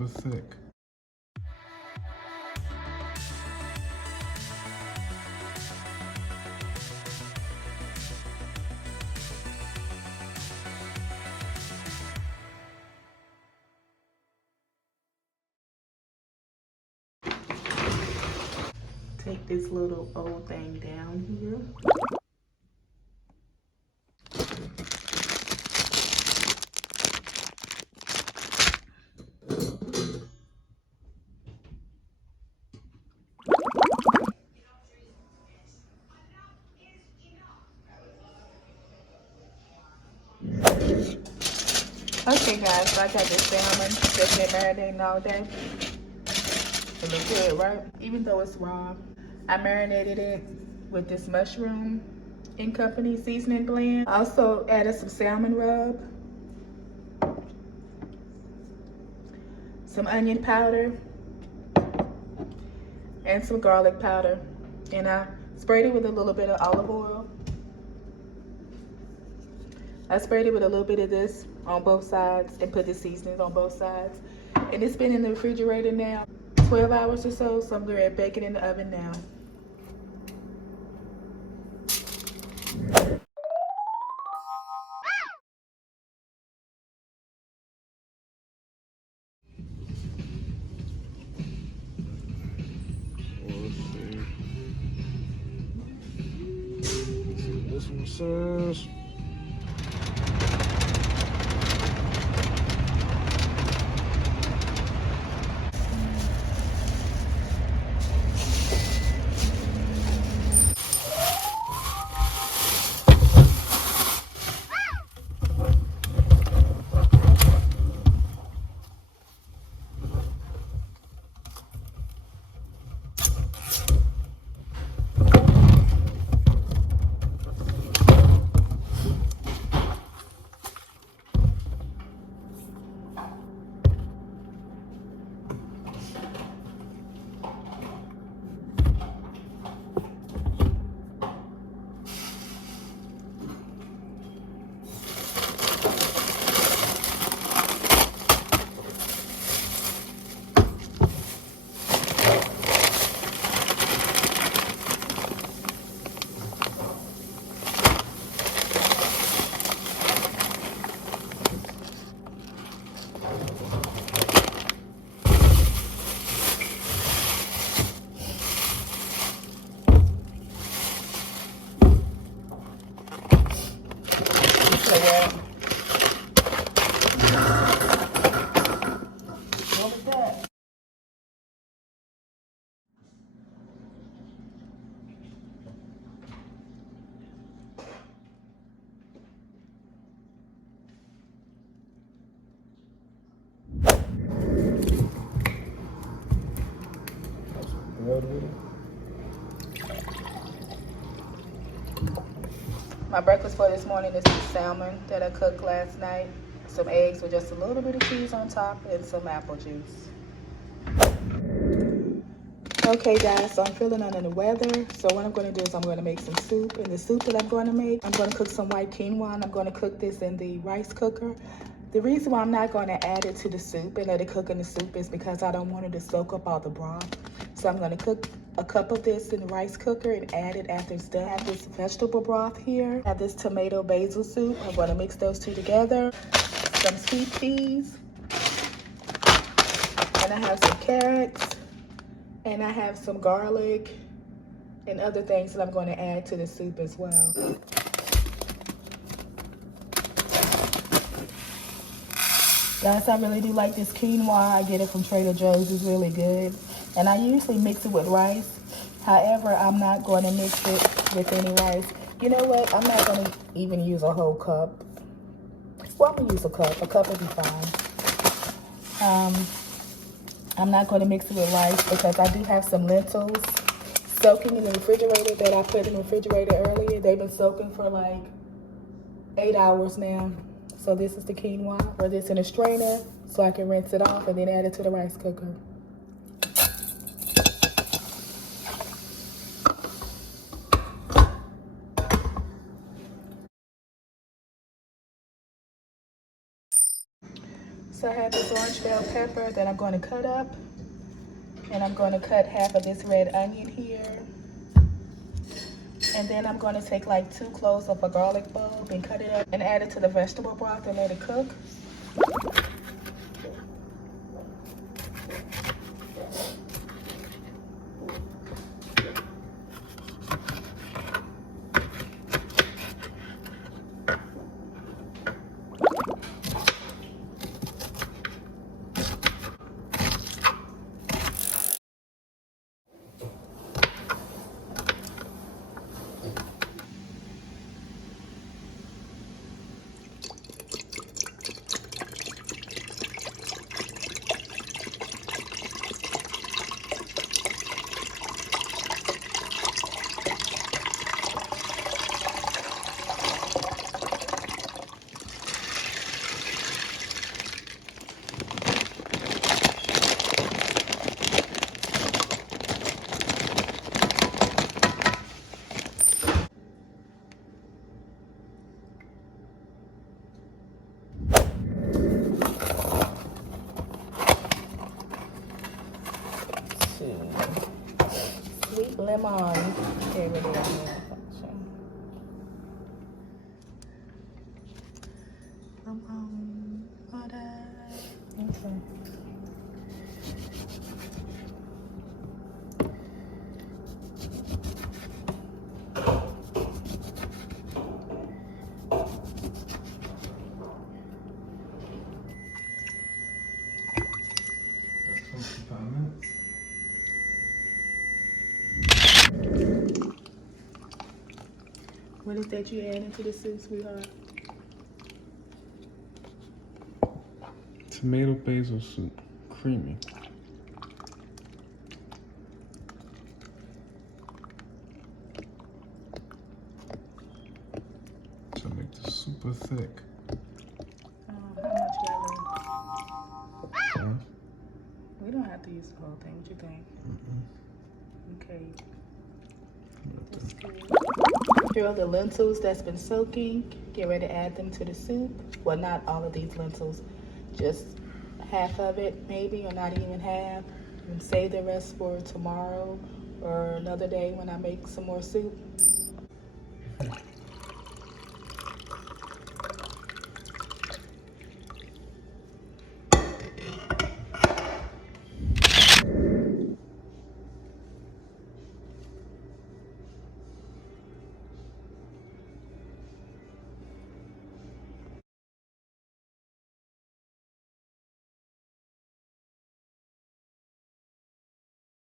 super thick. Take this little old thing down here. Okay guys, so I got this salmon that's been marinating all day. It looks good, right? Even though it's raw, I marinated it with this mushroom and company seasoning blend. I also added some salmon rub, some onion powder, and some garlic powder. And I sprayed it with a little bit of olive oil. I sprayed it with a little bit of this on both sides and put the seasonings on both sides. And it's been in the refrigerator now 12 hours or so, so I'm going to bake it in the oven now. Let's see what this one says. What was that? Bread with it. My breakfast for this morning is some salmon that I cooked last night, some eggs with just a little bit of cheese on top, and some apple juice. Okay guys, so I'm feeling under the weather. So what I'm going to do is I'm going to make some soup. And the soup that I'm going to make, I'm going to cook some white quinoa, and I'm going to cook this in the rice cooker. The reason why I'm not going to add it to the soup and let it cook in the soup is because I don't want it to soak up all the broth. So I'm going to cook a cup of this in the rice cooker and add it after it's done. I have this vegetable broth here. I have this tomato basil soup. I'm going to mix those two together. Some sweet peas. And I have some carrots. And I have some garlic and other things that I'm going to add to the soup as well. Guys, I really do like this quinoa. I get it from Trader Joe's. It's really good. And I usually mix it with rice. However, I'm not going to mix it with any rice. You know what? I'm not going to even use a whole cup. Well, I'm going to use a cup. A cup will be fine. I'm not going to mix it with rice because I do have some lentils soaking in the refrigerator that I put in the refrigerator earlier. They've been soaking for like 8 hours now. So this is the quinoa. Put this in a strainer so I can rinse it off and then add it to the rice cooker. So I have this orange bell pepper that I'm going to cut up. And I'm going to cut half of this red onion here. And then I'm going to take like 2 cloves of a garlic bulb and cut it up and add it to the vegetable broth and let it cook. Sweet lemon. Okay, really butter. Okay. What is that you add into the soup, sweetheart? Tomato basil soup, creamy. To make this super thick. How much yellow? Huh? We don't have to use the whole thing. What you think? Okay. That's good. Here are the lentils that's been soaking. Get ready to add them to the soup. Well, not all of these lentils, just half of it maybe, or not even half. And save the rest for tomorrow or another day when I make some more soup.